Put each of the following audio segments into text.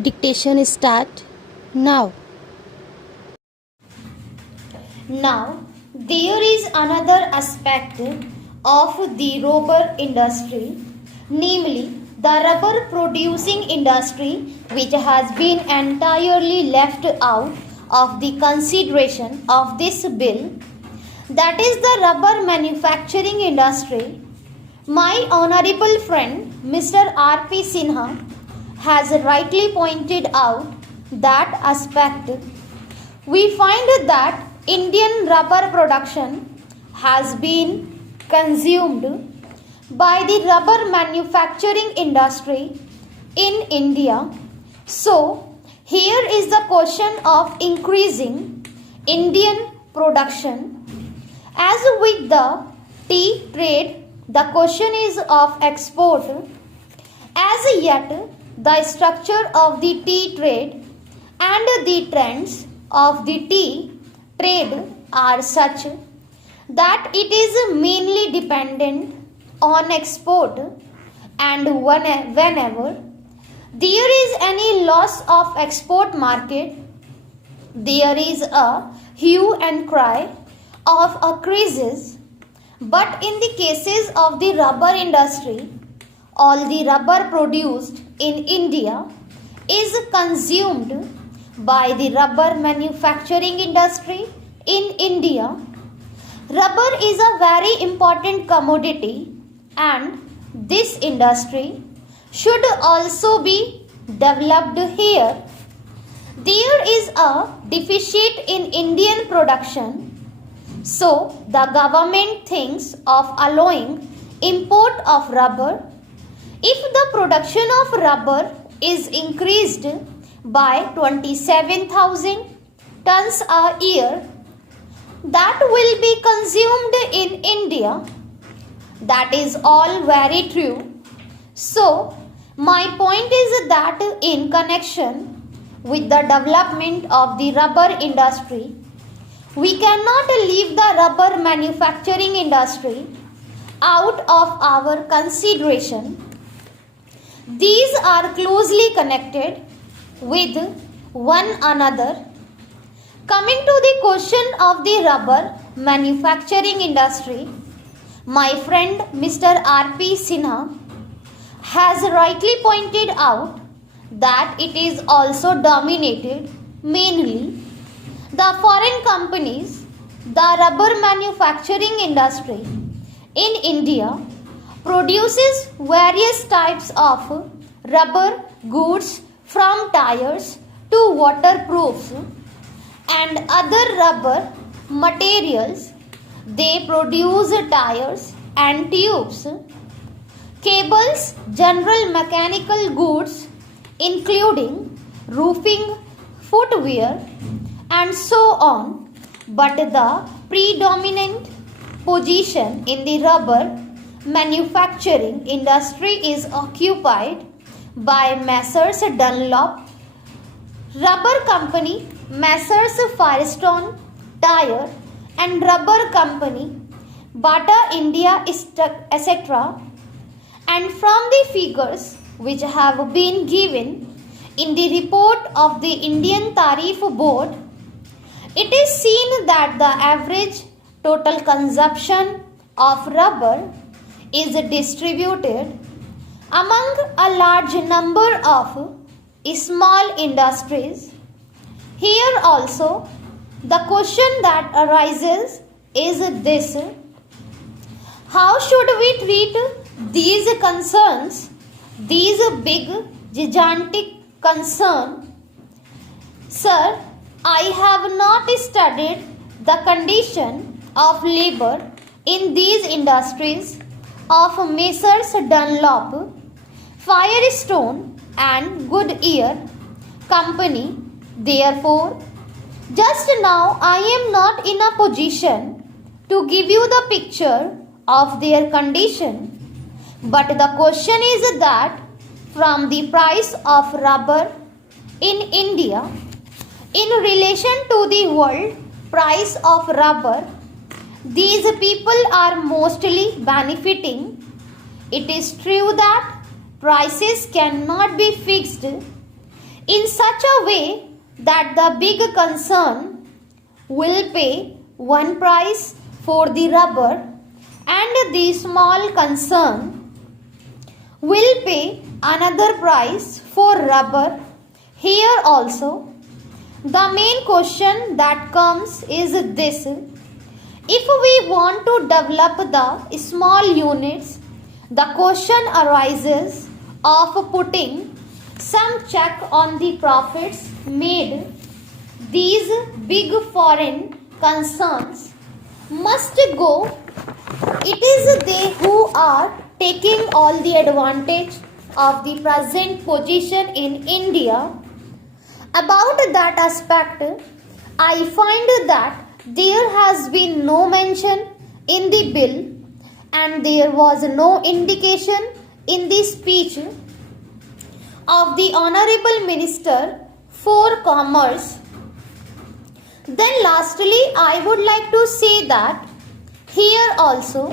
Dictation start now. Now, there is another aspect of the rubber industry, namely the rubber producing industry, which has been entirely left out of the consideration of this bill. That is the rubber manufacturing industry. My honorable friend Mr. R.P. Sinha has rightly pointed out that aspect. We find that Indian rubber production has been consumed by the rubber manufacturing industry in India. So, here is the question of increasing Indian production. As with the tea trade, the question is of export. As yet, the structure of the tea trade and the trends of the tea trade are such that it is mainly dependent on export, and whenever there is any loss of export market, there is a hue and cry of a crisis. But in the cases of the rubber industry, all the rubber produced in India is consumed by the rubber manufacturing industry in India. Rubber is a very important commodity, and this industry should also be developed here. There is a deficit in Indian production, so the government thinks of allowing import of rubber. If the production of rubber is increased by 27,000 tons a year, that will be consumed in India. That is all very true. So, my point is that in connection with the development of the rubber industry, we cannot leave the rubber manufacturing industry out of our consideration. These are closely connected with one another. Coming to the question of the rubber manufacturing industry, my friend Mr. R.P. Sinha has rightly pointed out that it is also dominated mainly the foreign companies. The rubber manufacturing industry in India produces various types of rubber goods, from tires to waterproofs and other rubber materials. They produce tires and tubes, cables, general mechanical goods including roofing, footwear and so on. But the predominant position in the rubber manufacturing industry is occupied by Messrs. Dunlop Rubber Company, Messrs. Firestone Tire and Rubber Company, Bata India, etc. And from the figures which have been given in the report of the Indian Tariff Board, it is seen that the average total consumption of rubber is distributed among a large number of small industries. Here also, the question that arises is this: how should we treat these concerns, these big, gigantic concerns? Sir, I have not studied the condition of labor in these industries of Messrs. Dunlop, Firestone and Goodyear Company. Therefore, just now I am not in a position to give you the picture of their condition. But the question is that from the price of rubber in India in relation to the world price of rubber, these people are mostly benefiting. It is true that prices cannot be fixed in such a way that the big concern will pay one price for the rubber and the small concern will pay another price for rubber. Here also, the main question that comes is this: if we want to develop the small units, the question arises of putting some check on the profits made. These big foreign concerns must go. It is they who are taking all the advantage of the present position in India. About that aspect, I find that there has been no mention in the bill and there was no indication in the speech of the Honorable Minister for Commerce. Then lastly, I would like to say that here also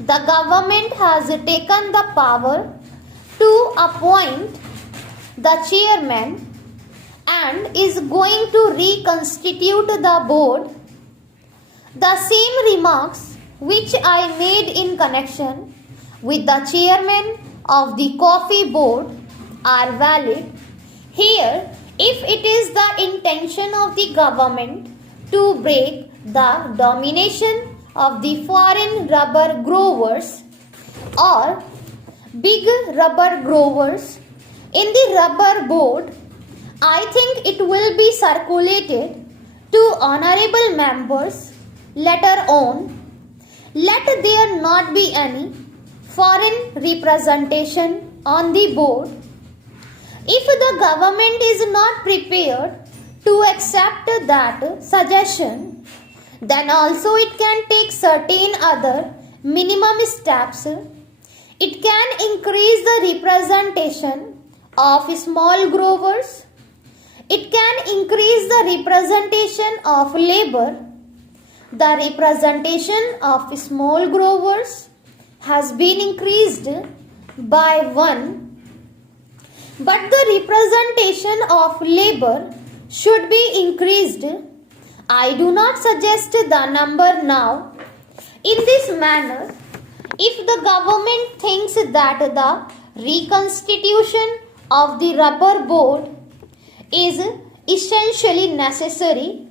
the government has taken the power to appoint the chairman and is going to reconstitute the board. The same remarks which I made in connection with the chairman of the coffee board are valid. Here, if it is the intention of the government to break the domination of the foreign rubber growers or big rubber growers in the rubber board, I think it will be circulated to honorable members later on. Let there not be any foreign representation on the board. If the government is not prepared to accept that suggestion, then also it can take certain other minimum steps. It can increase the representation of small growers. It can increase the representation of labor. The representation of small growers has been increased by 1, but the representation of labor should be increased. I do not suggest the number now. In this manner, if the government thinks that the reconstitution of the rubber board is essentially necessary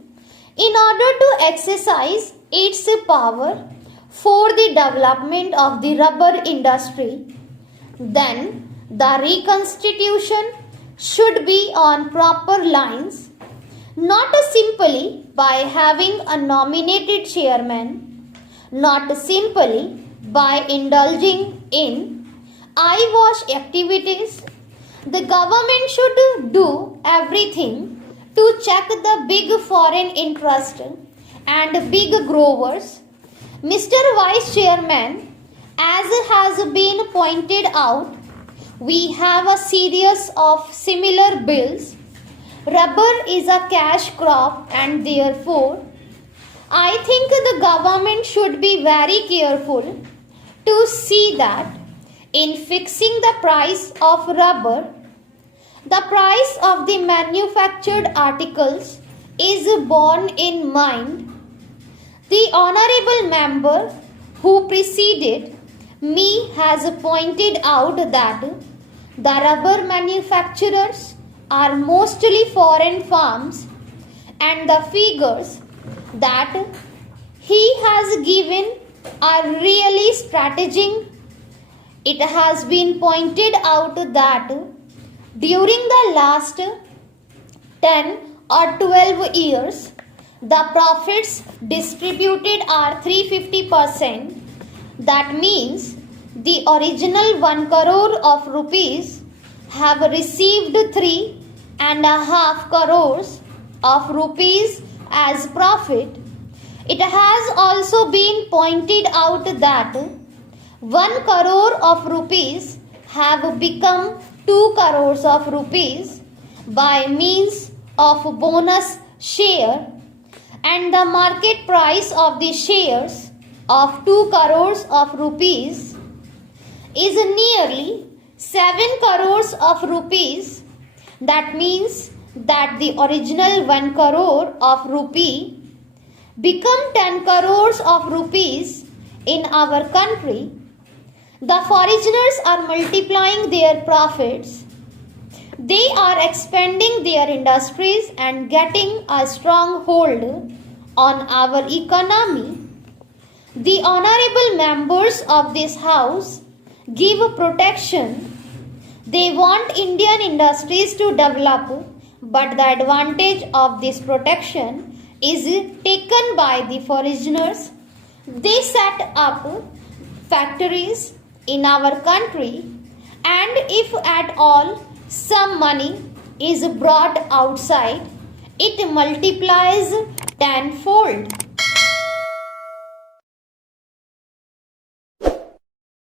in order to exercise its power for the development of the rubber industry, then the reconstitution should be on proper lines, not simply by having a nominated chairman, not simply by indulging in eyewash activities. The government should do everything to check the big foreign interest and big growers. Mr. Vice Chairman, as has been pointed out, we have a series of similar bills. Rubber is a cash crop and therefore I think the government should be very careful to see that in fixing the price of rubber, the price of the manufactured articles is borne in mind. The honorable member who preceded me has pointed out that the rubber manufacturers are mostly foreign firms, and the figures that he has given are really strategic. It has been pointed out that during the last 10 or 12 years, the profits distributed are 350%. That means the original 1 crore of rupees have received 3.5 crores of rupees as profit. It has also been pointed out that 1 crore of rupees have become 2 crores of rupees by means of bonus share, and the market price of the shares of 2 crores of rupees is nearly 7 crores of rupees. That means that the original 1 crore of rupee become 10 crores of rupees in our country. The foreigners are multiplying their profits. They are expanding their industries and getting a strong hold on our economy. The honorable members of this house give protection. They want Indian industries to develop, but the advantage of this protection is taken by the foreigners. They set up factories in our country, and if at all some money is brought outside, it multiplies tenfold.